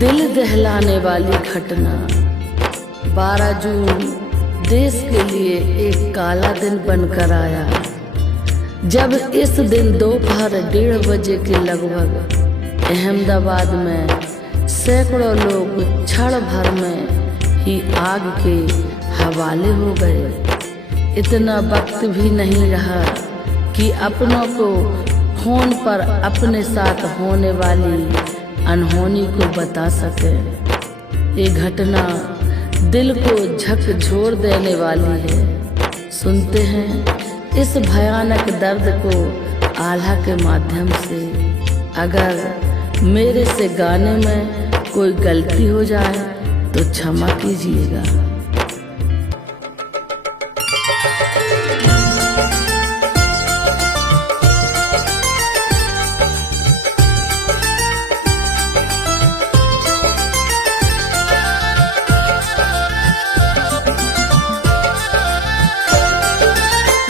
दिल दहलाने वाली घटना 12 जून देश के लिए एक काला दिन बनकर आया, जब इस दिन दोपहर 1:30 बजे के लगभग अहमदाबाद में सैकड़ों लोग क्षण भर में ही आग के हवाले हो गए। इतना वक्त भी नहीं रहा कि अपनों को फोन पर अपने साथ होने वाली अनहोनी को बता सके। ये घटना दिल को झकझोर देने वाली है। सुनते हैं इस भयानक दर्द को आल्हा के माध्यम से। अगर मेरे से गाने में कोई गलती हो जाए तो क्षमा कीजिएगा।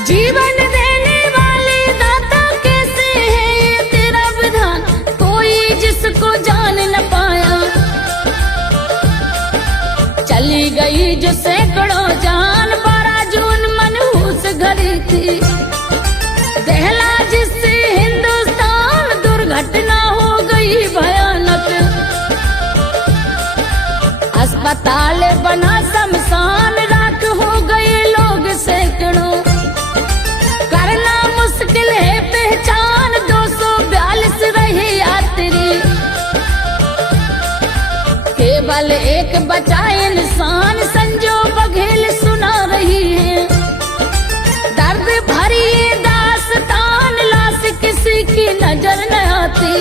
जीवन देने वाले दाता कैसे है ये तेरा विधान, कोई जिसको जान न पाया। चली गई जो सैकड़ों जान, 12 जून मनहूस घड़ी थी। दहला जिससे हिंदुस्तान, दुर्घटना हो गई भयानक। अस्पताल बना शमशान, राख हो गए लोग सैकड़ों। करना मुश्किल है पहचान, 242 रहे यात्री। केवल एक बचा इंसान, संजो बघेल सुना रही है। दर्द भरी ये दास्तान, लाश किसी की नजर न आती।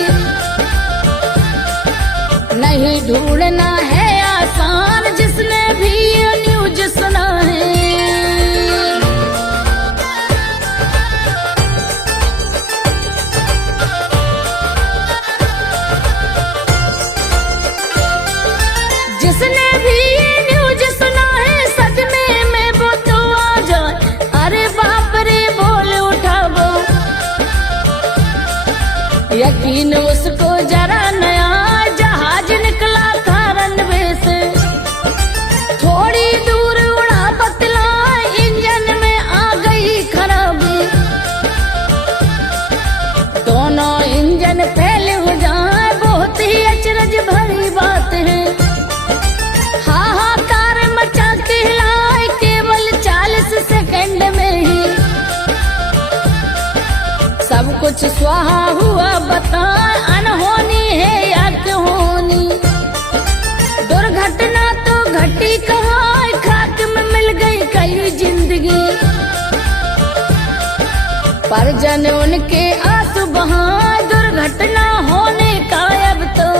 नहीं ढूंढना है आसान, जिसने भी ये न्यूज सुना है। जिसने भी ये न्यूज सुना है, सदमे में वो तो आ जाए। अरे बाप रे बोल उठा वो, यकीन उसको जरा नया जहाज निकला था रनवे से। थोड़ी दूर उड़ा बतला, इंजन में आ गई खराबी। दोनों इंजन फैले हो जाए, बहुत ही अचरज भरी बात है। हाहाकार मचा के लाए, केवल 40 सेकंड में ही सब कुछ स्वाहा हुआ। बता अनहोनी है या क्यों होनी, दुर्घटना तो घटी कहाँ, खाक में मिल गई कई जिंदगी। परिजन उनके आंसू बहाए, दुर्घटना होने का अब तो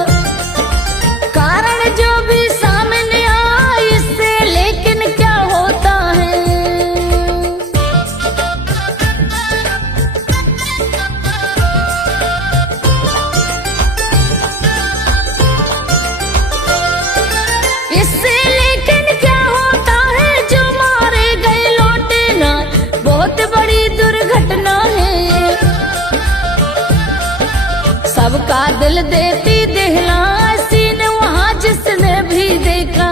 कारण जो भी सामने आए, इससे लेकिन क्या होता है। इससे लेकिन क्या होता है, जो मारे गए लौटे ना, बहुत बड़ी दुर्घटना है ये। सबका दिल देती दहला, सीन वहाँ जिसने भी देखा।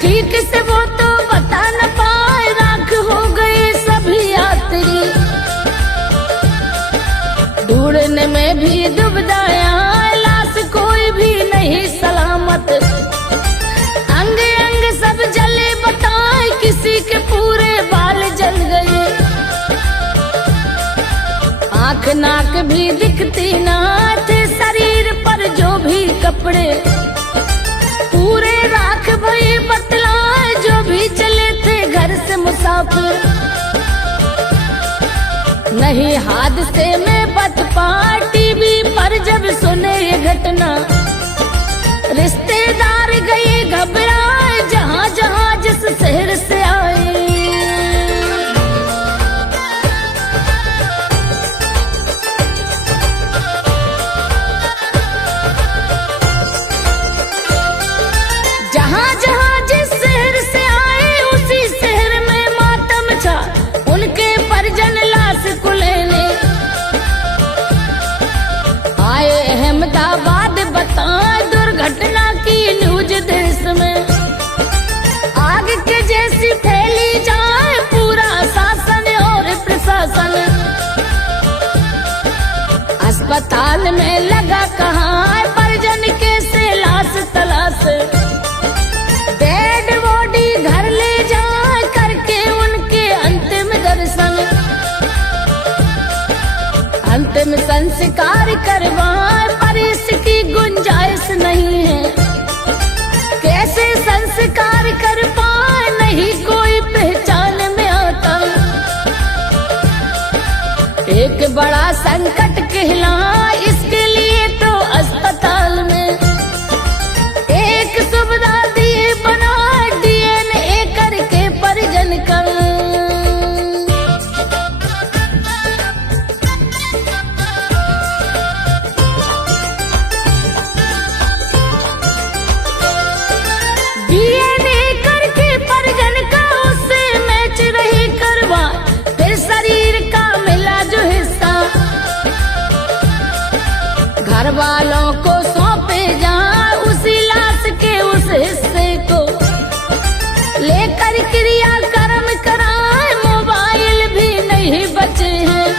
ठीक से वो तो बता न पाए, राख हो गए सभी यात्री। ढूंढने में भी दुबदाया, लाश कोई भी नहीं सलामत। अंग अंग सब जले बताए, किसी के पूरे बाल जल गए। आंख नाक भी दिखती ना थे, शरीर पर जो भी कपड़े पूरे राख भई बतलाए। जो भी चले थे घर से मुसाफिर, नहीं हादसे में बच पाए। टीवी पर जब सुने ये घटना, रिश्तेदार गए घबराए, जहाँ जहाँ जिस शहर से आए। जहाँ जहाँ जिस शहर से आए, उसी शहर में मातम छा। उनके परिजन लाश को लेने आए अहमदाबाद, बताए दुर्घटना अस्पताल में लगा कहाँ परिजन के से लाश तलाश, डेड बॉडी घर ले जाए करके उनके अंतिम दर्शन, अंतिम संस्कार करवाए पर इसकी गुंजाइश नहीं है। कैसे संस्कार कर पाए नहीं कोई पहचान में आता, एक बड़ा संकट कहला इसके लिए तो अस्पताल में एक सुविधा दिए बना DNA करके परिजन का। DNA करके परिजन का उससे मैच रही करवा, फिर शरीर का मिला जो हिस्सा घर वालों को सौंपे जाए, उसी लाश के उस हिस्से को लेकर क्रियाक्रम कराए। मोबाइल भी नहीं बचे हैं,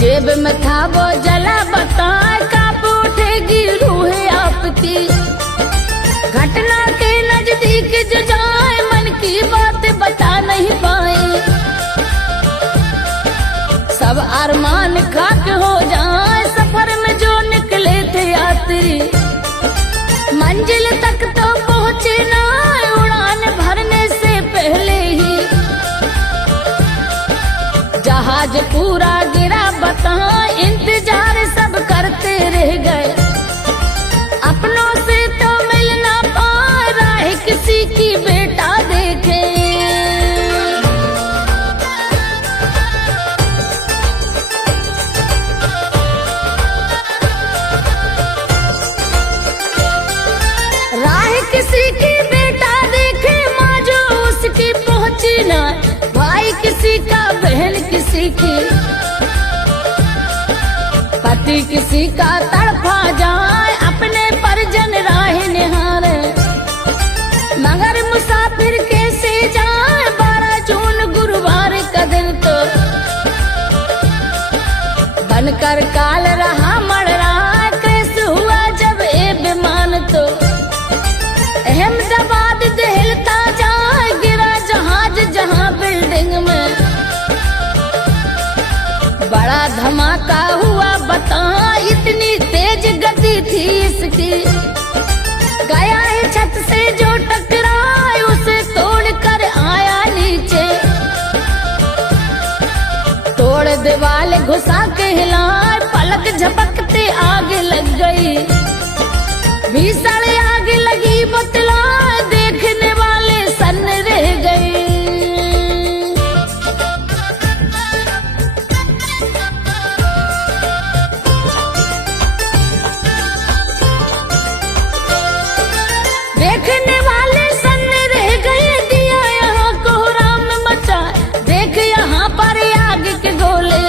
जेब में था वो जला बताए, कब उठेगी रूह आपकी। घटना के नजदीक जो जाए मन की बात बता नहीं पाए, सब अरमान खाक हो जाए। सफर में जो निकले थे यात्री मंजिल तक तो पहुँचे ना, उड़ान भरने से पहले ही जहाज पूरा गिरा बता। इंतजार सब करते रह गए, अपनों से तो मिल ना पाए, राह किसी की बेटा देखे। राह किसी की बेटा देखे, माँ जो उसकी पहुँची ना, भाई किसी का बहन किसी की, पति किसी का तड़पा जाए, अपने परिजन राह निहारे। मगर मुसाफिर कैसे जाए, 12 जून गुरुवार का दिन तो बनकर काल रहा मर रहा। क्रैश हुआ जब ये विमान तो अहमदाबाद दहलता जाए, गिरा जहाज जहां बिल्डिंग में बड़ा धमाका हुआ बता। इतनी तेज गति थी इसकी, गया है छत से जो टकराए, उसे तोड़ कर आया नीचे। तोड़ दीवार घुसा के हिलाए, पलक झपकते आग लग गई। भीषण आग लगी बतला, देखने वाले सन्न रह गए। देखने वाले सन्न रह गए, दिया यहाँ कोहराम मचा, देख यहाँ पर आग के गोले।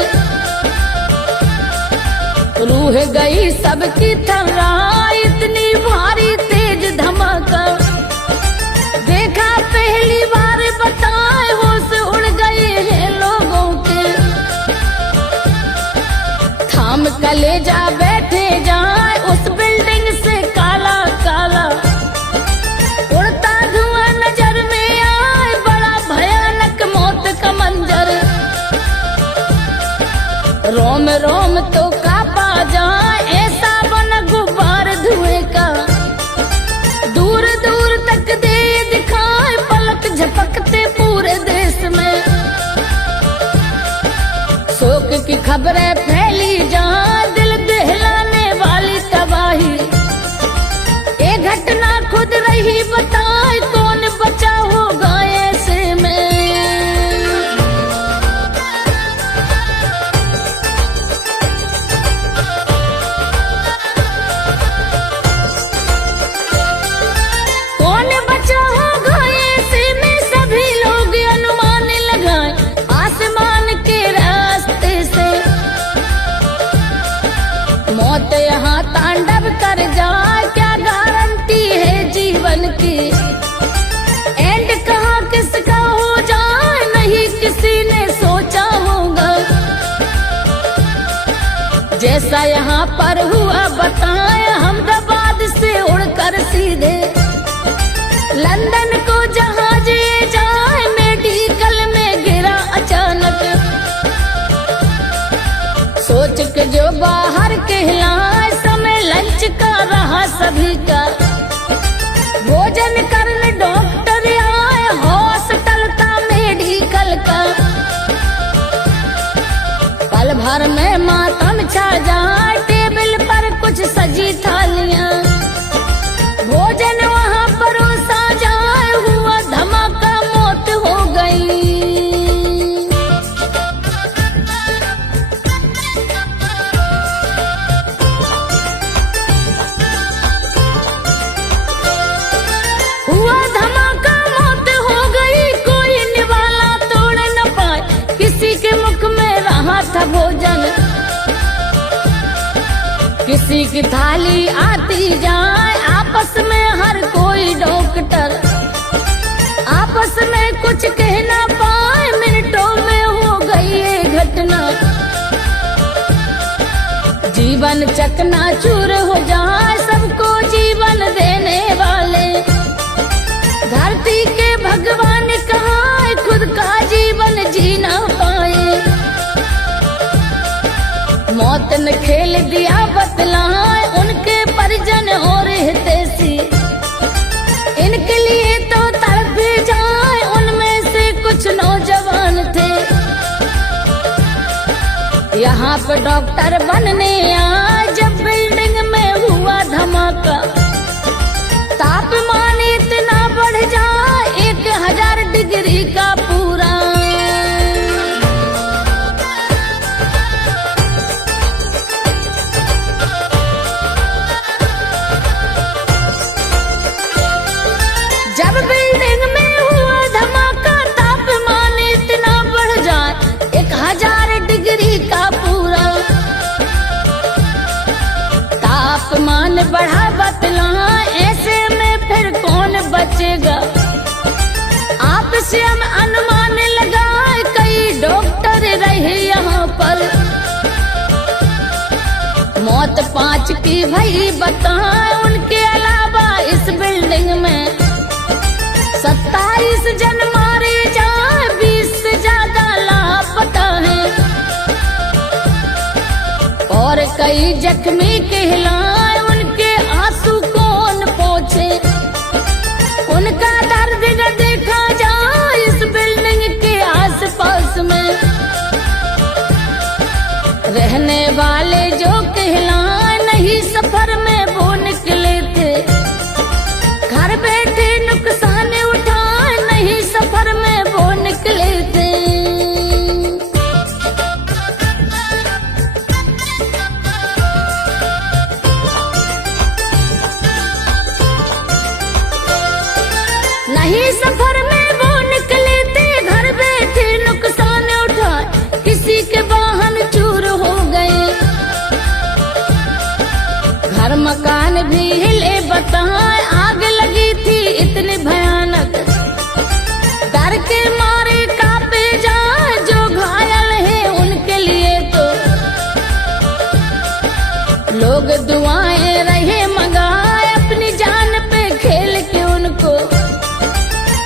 रूह गई सबकी थर्रा, इतनी भारी तेज धमाका देखा पहली बार बताए, होश उड़ गए हैं लोगों के। थाम कलेजा बैठे जाए, उस बिल्डिंग से काला काला उड़ता धुआं नजर में आए, बड़ा भयानक मौत का मंजर। रोम रोम तो कांपा जाए, ऐसा बना गुब्बार धुएं का। दूर दूर तक दे दिखाए, पलक झपकते पूरे देश में। शोक की खबरें फैली जहां, दिल दहलाने वाली तबाही। ये घटना खुद रही बताए, कौन बचा होगा ऐसे में। कौन बचा होगा ऐसे में, सभी लोग अनुमान लगाए आसमान के रास्ते से। मौत यहाँ तांडव कर जाए, क्या गारंटी है जीवन की। एंड कहाँ किसका हो जाए, नहीं किसी ने सोचा होगा। जैसा यहाँ पर हुआ बताए, अहमदाबाद से उड़कर सीधे लंदन को जहाज ये जाए, मेडिकल में गिरा अचानक। सोच के जो बाहर कहलाए, समय लंच का रहा सभी का। भोजन करने डॉक्टर आए, हॉस्टल का मेडिकल का। पल भर में मातम छा जाए, टेबल पर कुछ सजी थालियां। भोजन वहाँ परोसा जाए, हुआ धमाका, मौत हो गई। हुआ धमाका, मौत हो गई, कोई निवाला तोड़ न पाए, किसी के मुख में रहा था भोजन। किसी की थाली आती जाए, आपस में हर कोई डॉक्टर आपस में कुछ कह ना पाए, मिनटों में हो गई ये घटना। जीवन चकनाचूर हो जाए, सबको जीवन देने वाले धरती के भगवान कहाँ खुद का जीवन जीना पाए। मौत ने खेल दिया बतलाए, उनके परिजन और हितैषी। इनके लिए तो तड़प जाए, उनमें से कुछ नौजवान थे। यहाँ पे डॉक्टर बनने आए, जब बिल्डिंग में हुआ धमाका। तापमान इतना बढ़ जाए, 1000 डिग्री का पूरा। जब बिल्डिंग में हुआ धमाका, तापमान इतना बढ़ जाए, 1000 डिग्री का पूरा। तापमान बढ़ा बतला, ऐसे में फिर कौन बचेगा। आपसे हम अनुमान लगाए, कई डॉक्टर रहे यहाँ पर। मौत 5 की भई बताए, उनके अलावा इस बिल्डिंग में 27 जन मारे जाए, 20 से ज्यादा लापता है। और कई जख्मी कहलाए, उनके आंसू कौन पोंछे। उनका दर्द न देखा जाए, इस बिल्डिंग के आसपास में रहने वाले जो कहलाए, नहीं सफर में वो निकले थे। घर बैठे नुकसान उठाए, नहीं सफर में वो निकले थे। नहीं सफर में वो निकले थे, घर बैठे नुकसान उठाए, किसी के वाहन चूर हो गए। घर मकान भी हिले बताए, आग लगी थी इतनी भयानक। डर के मारे कांपे जाए, जो घायल है उनके लिए तो लोग दुआएं रहे मंगाए, अपनी जान पे खेल के उनको।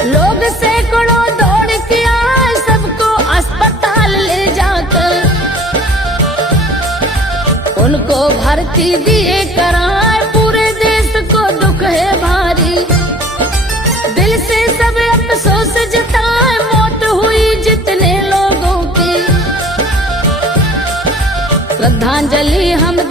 लोग सैकड़ों दौड़ के आए, सबको अस्पताल ले जाकर उनको भर्ती दिए कराए। पूरे देश को दुख है भारी, दिल से सब अफसोस जताए, मौत हुई जितने लोगों की। श्रद्धांजलि हम